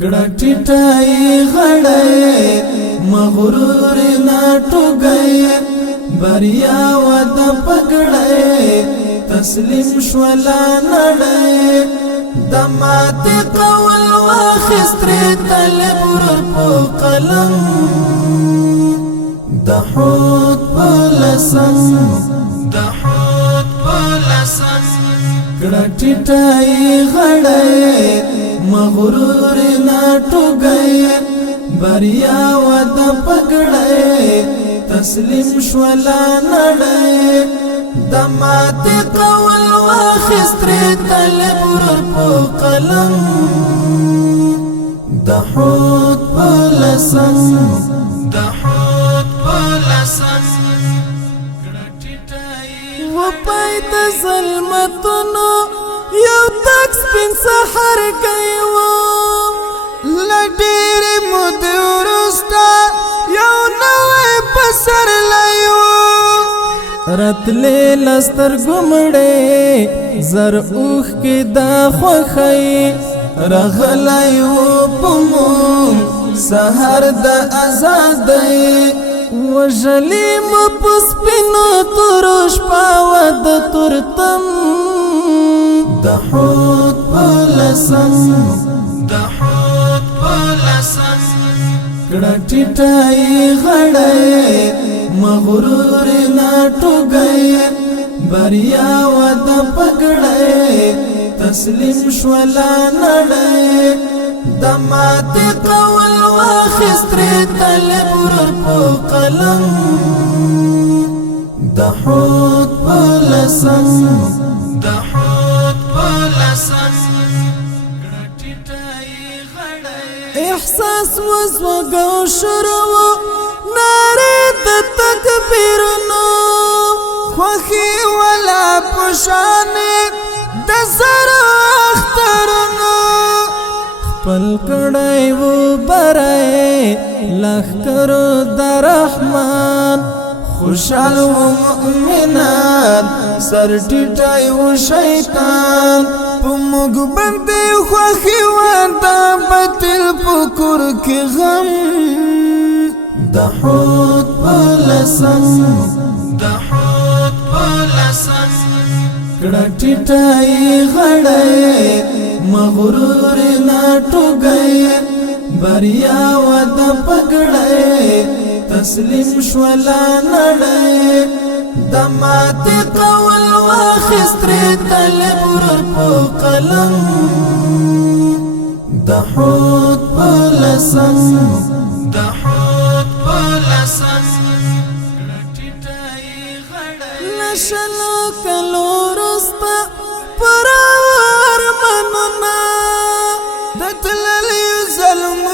کڑا ٹٹائی غڑے مغرور ناٹو گئے بریا ود پگڑے تسلیم شولا نڑے دمات قول واخستری طلب رپو قلم دحوت بلسم کڑا ٹٹائی غڑے مغرور ناٹو گئے بریا ود پگڑے تسلیم شولا نڑے دمات قول واخستری طلب رپو قلم دحوت بلسم وپایت ظلمتونو یو تک سپین سحر گئیو لڈیر مدی ورستا یو نوی پسر لئیو رتلی لستر گمڑے زر اوخ کی دا خوخی رغلائیو پمون سحر دا ازادی وجلیم پسپینو ترش پاود ترتم دحوت بلسم کڑا ٹٹائی غڑے مغرور ناٹو گئے بریا ود پگڑے تسلیم شولا نڑے دمات قول واخستری طلب رپو قلم دحوت بلسم احساس وزوگو شروع ناری دا تکبیرنو خوخی ولا پشانی دا سر اخترنو خپل کڑائی و برائی لخ کرو دا رحمان خوشحال و مؤمنان سر ٹٹائی و شیطان پمگ بندی خوخی وادا بطل پکر کی غم دحوت بلسم کڑا ٹٹائی غڑے مغرور ناٹو گئے بریا ود پگڑے تسلیم شولا نڑے دمات قول واخستری طلب رپو قلم دحوت بلسم لشلو کلو رستا پراور مننا دتللی ظلم